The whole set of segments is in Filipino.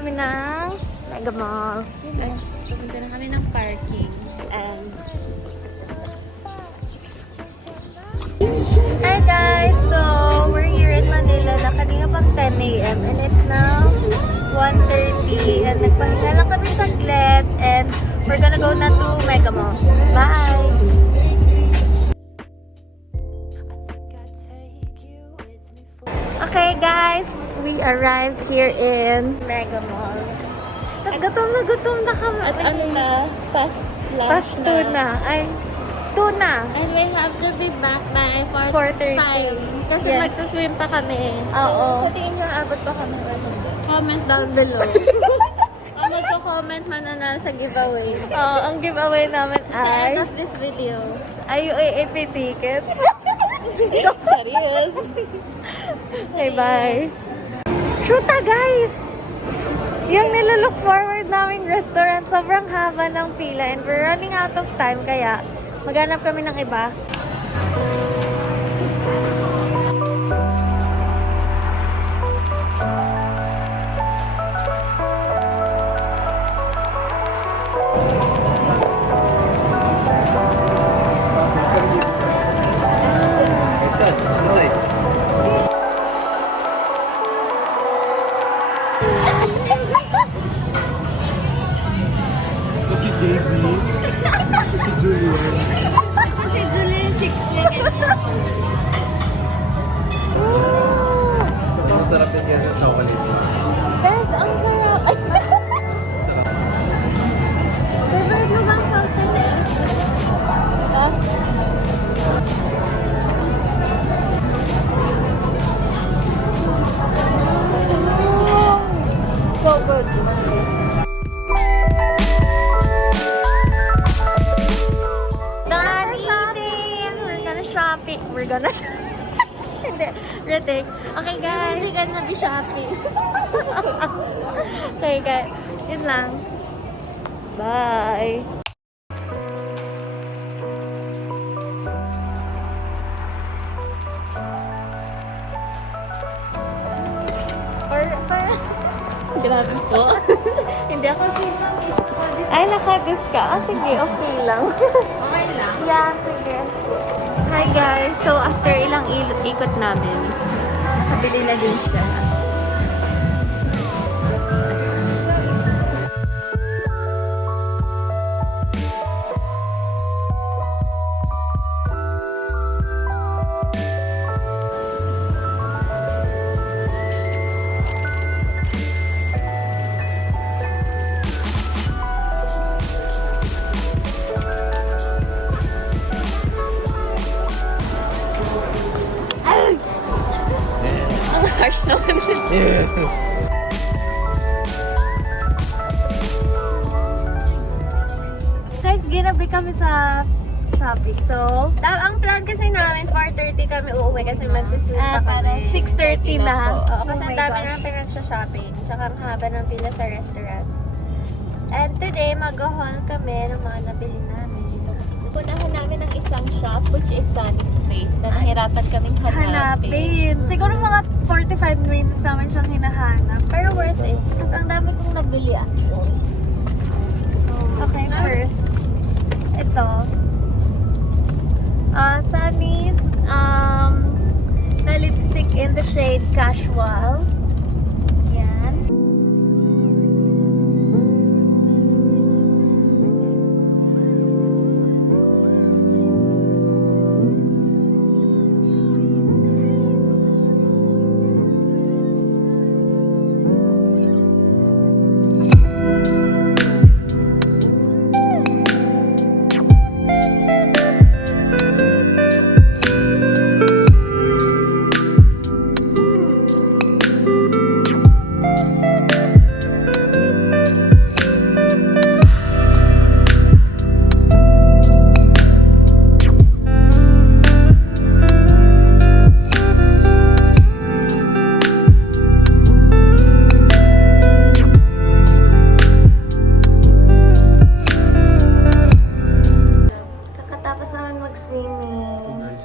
kami ng Mega Mall. Pupunta na kami ng parking. And hi guys! So, we're here in Manila na kanina pang 10 a.m. and it's now 1:30 and nagpahinga lang kami saglit and we're gonna go na to Mega Mall. Bye! Okay guys, we arrived here in Mega Mall. Tapos gutom na kami. At ano na, past lunch Past 2 na. Ay, 2 na. And we have to be back by 4:30. 5. Kasi Yes. magsaswim pa kami. Oo. Sa tingin nyo, abot pa kami or hindi? Comment down below. O magko-comment mananalo sa giveaway. Oo, ang giveaway namin Sa end ay of this video. UAAP tickets. Serious? Okay, bye. Shoota, guys! Yung nilolook forward naming restaurant, sobrang haba ng pila and we're running out of time, kaya maghanap kami ng iba. Si JB, si Julian. Si Julian Chicks na ganyan. Ooh! Ang sarap din yan sa chocolate. Guys, ang sarap! Ay, Favorite mo bang salted eh? oh. So good. Done eating! We're gonna shopping. We're gonna Hindi, ready. Okay guys. Bibigyan na be shopping. Okay guys. Yun lang. Bye! Grabe po. Hindi ako Ay, nakadus ka. Ah, sige, okay lang. Okay lang. Yeah, sige. Hi guys! So after ilang ikot namin, nakabili na din siya. Ang harsh naman. Guys, ginabi kami sa shopping. So, Ang plan kasi namin, 4:30 kami uuwi kasi magsiswim pa parang kami. 6:30 na. Oo, kasi Oh ang my dami gosh. namin pinag-shopping. Tsaka ang haba ng pila sa restaurants. And today, mag-haul kami ng mga nabili namin. Pupunahan namin ang isang shop, which is Sunny Space, na nahirapan kaming hanapin. Siguro mga 45 minutes namin siyang hinahanap. Pero worth it. Kasi ang dami kong nabili actually. Okay, first. Ito. Sunny's na lipstick in the shade Casual. Yan.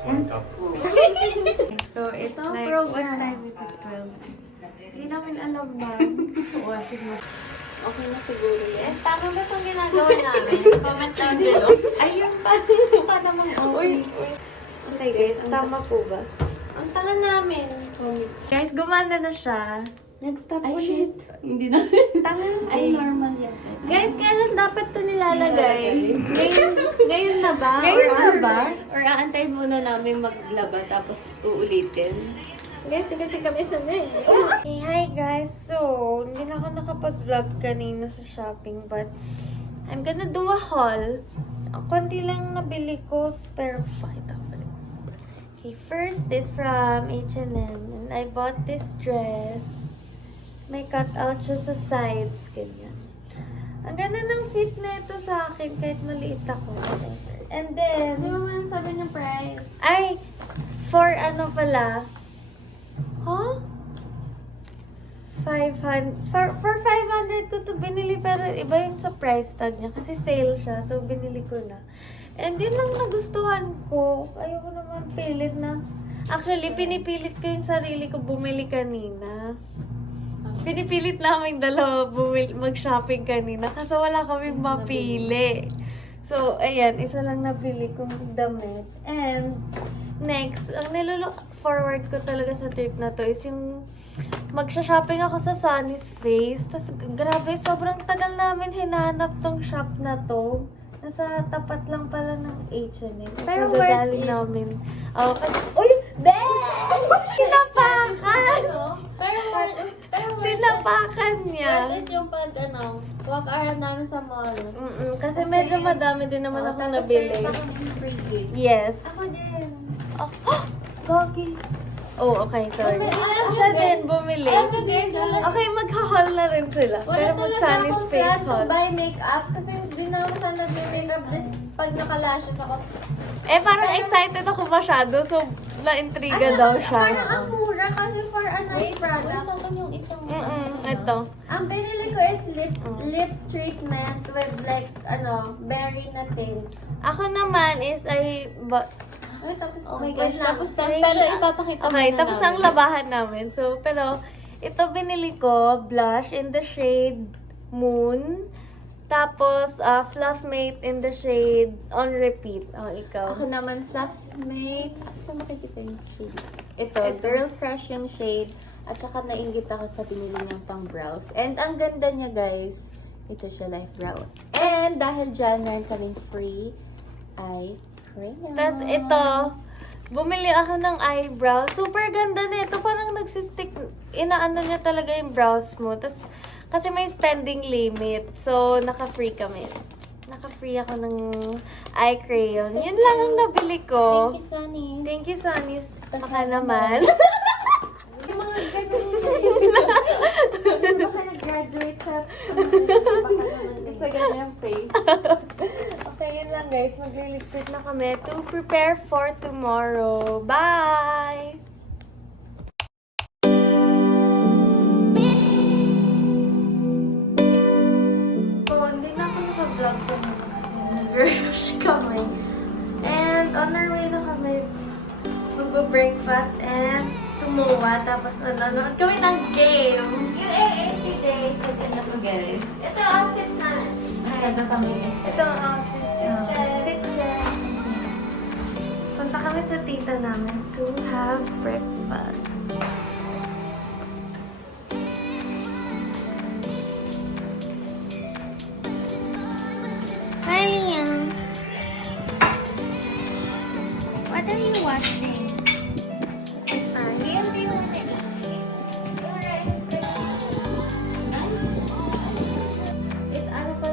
One cup. So it's Ito, like, program. what time is it? 12? Hindi namin alam ba. Okay na siguro. Yes, tama ba itong ginagawa namin? Comment down below. Ayun pa. Mukha namang okay. Okay guys, tama po ba? Ang tanga namin. Guys, gumana na siya. Nag-stop Ay, ulit. shit. Hindi na. Tanga Ay, normal yan. Guys, kailan dapat ito nilalagay? Ngayon na ba? Ngayon na ba? Or aantayin muna namin maglaba tapos uulitin. Guys, kasi kami sanay. Hey, hi guys! So, hindi na ako nakapag-vlog kanina sa shopping but I'm gonna do a haul. Konti lang nabili ko, pero pakita ko rin. Okay, first is from H&M and I bought this dress. May cutout siya sa sides, ganyan. Ang ganda ng fit na ito sa akin kahit maliit ako. And then, Hindi mo man sabi ng price. ay, for ano pala? Huh? 500. For 500 ko to binili pero iba yung sa price tag niya kasi sale siya. So, binili ko na. And yun lang nagustuhan ko. Ayoko naman pilit na. Actually, pinipilit ko yung sarili ko bumili kanina. Pinipilit namin dalawa mag-shopping kanina kasi wala kaming mapili. So, ayan, isa lang napili kong damit. And, next, ang nilook forward ko talaga sa trip na to is yung magsha-shopping ako sa Sunny's Face. Tapos, grabe, sobrang tagal namin hinanap tong shop na to. Nasa tapat lang pala ng H&M. Pero Pagdadali worth it. namin. Oh, uy! Ben! Kinapakan! Pero worth Tinapakan niya. it yung pag walk around namin sa mall. Kasi medyo madami din naman ako nabili. Free gift. Yes. Ako din. Oh, Gogi. Oh, okay, sorry. Alam Siya mo, din bumili. Alam mo guys, wala Okay, mag-haul na rin sila. Wala Pero talaga mag-Sunny akong Space plan to haul. buy makeup kasi hindi na ako siya nag-makeup this pag naka-lashes ako. Eh, parang excited ako masyado. So, na-intriga daw siya. Parang ang mura kasi for a nice product. Saan ka yung isang Ito. Ang binili ko is lip treatment with like, berry na tint. Ako naman is Ay, tapos Okay wait guys, lang. tapos pero ipapakita Okay, muna tapos ang namin. labahan namin. So, pero, ito binili ko, blush in the shade Moon. Tapos, Fluff Mate in the shade On Repeat. Oh, ikaw. Ako naman, Fluffmate. Saan makikita yung shade? Ito, Girl Crush yung shade. At saka nainggit ako sa pinili niyang pang brows. And ang ganda niya guys, ito siya light brown. And dahil dyan, meron kaming free eye crayon. Tapos ito, bumili ako ng eyebrow. Super ganda nito. Parang nagsistick. Inaano niya talaga yung brows mo. Tapos, kasi may spending limit. So, naka-free kami. Naka-free ako ng eye crayon. Yun lang ang nabili ko. Thank you, Sunny. Thank you, Sunny's. Baka naman. Yung mga ganun. Baka nag-graduate sa... Sa ganyang face. Okay, yun lang guys. Magliligpit na kami to prepare for tomorrow. Bye! So, hindi na ako naka-vlog kanina kasi nag-rush kami. And on our way na kami magbe-breakfast and tumuwa. Tapos nanonood kami ng game. Yung AAT day. Ito po guys. Ito, outfits na. Masyado kami Ito ang outfit niya. Picture. Punta kami sa tita namin to have breakfast. Hi, Liam. What are you watching? Liam, do you want to Is ano ko...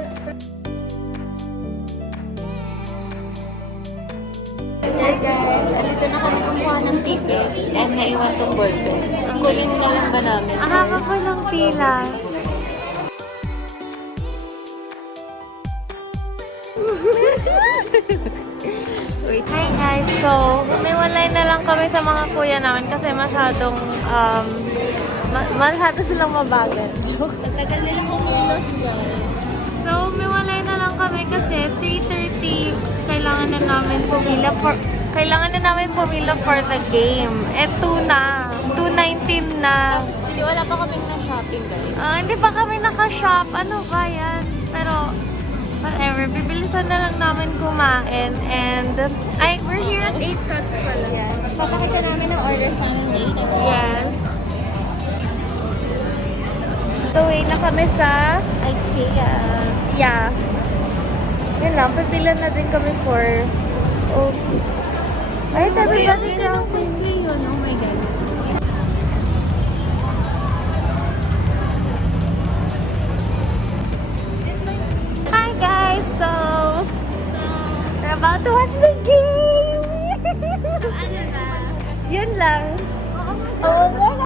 Hey guys, andito na kami kumuha ng ticket and naiwan tong ballpen. Kunin na lang ba namin? Ang haba po ng pila. Hi guys! So, humiwalay na lang kami sa mga kuya namin kasi masyadong, masyado silang mabagal. Joke. Tagal nila kumilos guys. So, humiwalay na lang kami kasi 3:30 kailangan na namin pumila for the game. Eh, 2 na. 2:19 na. wala pa kaming na-shopping, guys. Hindi pa kami naka-shop. Ano ba yan? Pero, whatever. Bibilisan na lang namin kumain. And, we're here at 8 Cuts pala. Yes. Papakita namin ang orders namin later. Yes. Tuwi na kami sa IKEA. Yeah. Yun lang, pipila na din kami for... Oh. Ay, everybody crossing. Oh my God. Hi guys! So, we're about to watch the game! Ano na? Yun lang. Oo nga.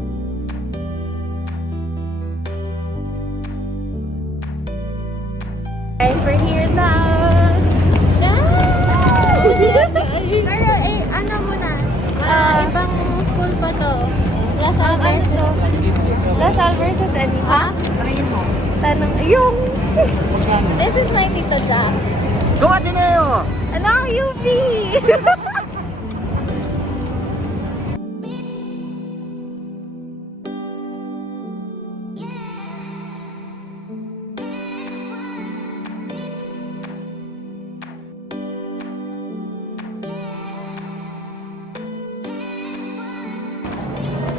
Guys, we're here now! Pero, ano muna? Ibang school pa to. Las Ano Alves. to? Lasal versus any? Ha? Tanong, yung... This is my Tito Jack. Ano, UV?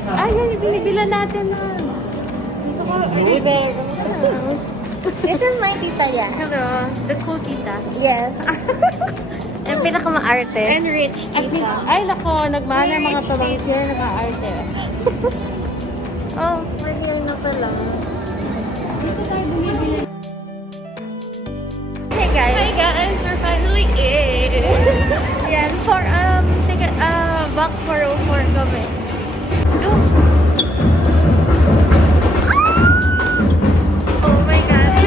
Ay, yan, binibilan natin na. Gusto ko, Rivera. This is my tita yan. Hello, the cool tita. Yes. Yung pinakamaarte. And rich tita. Ay, nako, nagmahal ng mga pamangkin, nag-aarte. Oh, we're here na pala. Dito tayo bumibili. Hey guys. Hi guys, we're finally in. Yan, for ticket, box 404 kami. Go! Oh my God.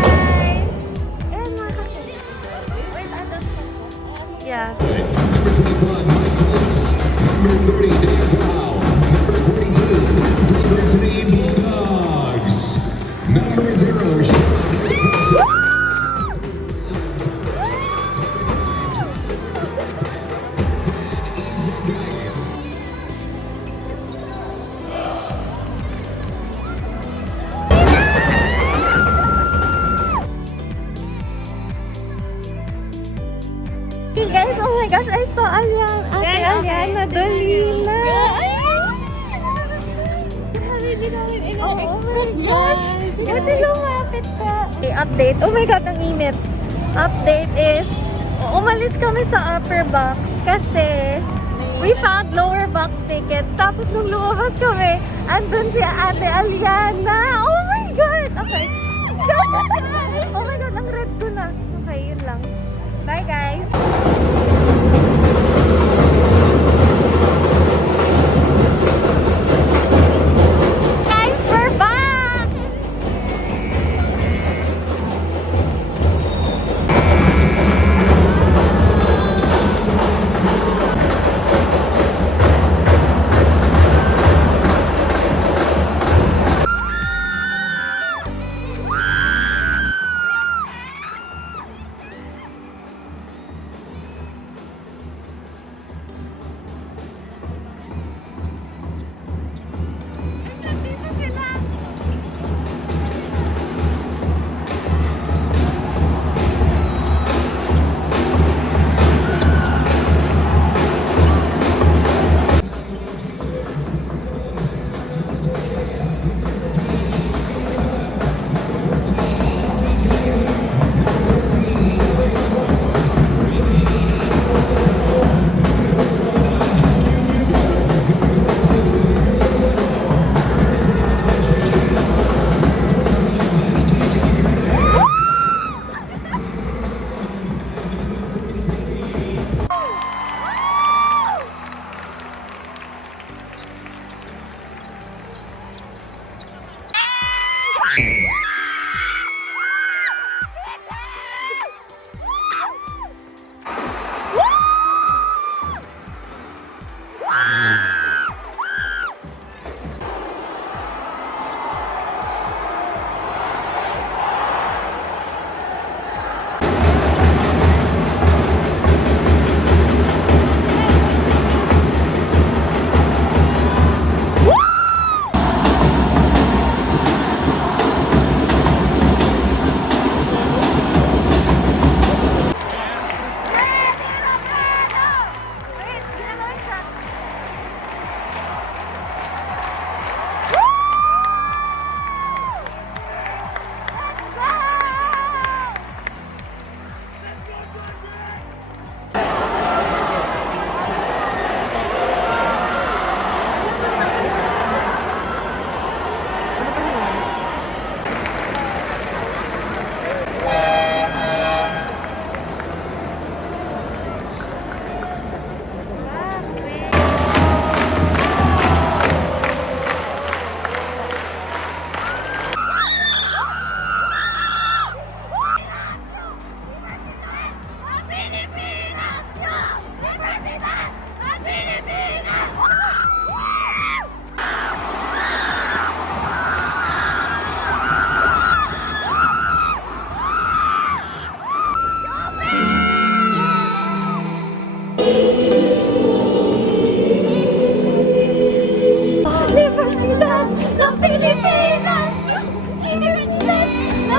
Hi! Ayan mga kasi. Wait, ano? Yeah. Number 25, Mike Phillips. Number 30, Dan Powell. Number 42, Diversity Bulldogs. Number 0, Sean. Hey guys, oh my gosh, I saw Ate Aliana Dolina. Hindi namin Oh my in-expect gosh. yan. Buti lumapit ka. Okay, update. Oh my God, ang init. Update is, umalis kami sa upper box kasi we found lower box tickets. Tapos nung lumabas kami, andun si Ate Aliana. Oh my God! Okay. Oh my God, ang red ko na. Okay, yun lang. Bye guys! Guys, we're back!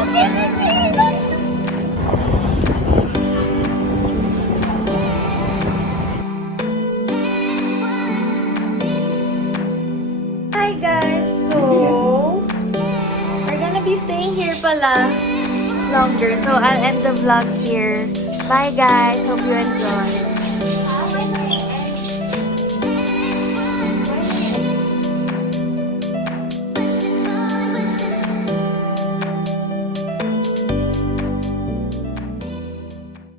Hi guys, so we're gonna be staying here pala longer. So I'll end the vlog here. Bye guys, hope you enjoy.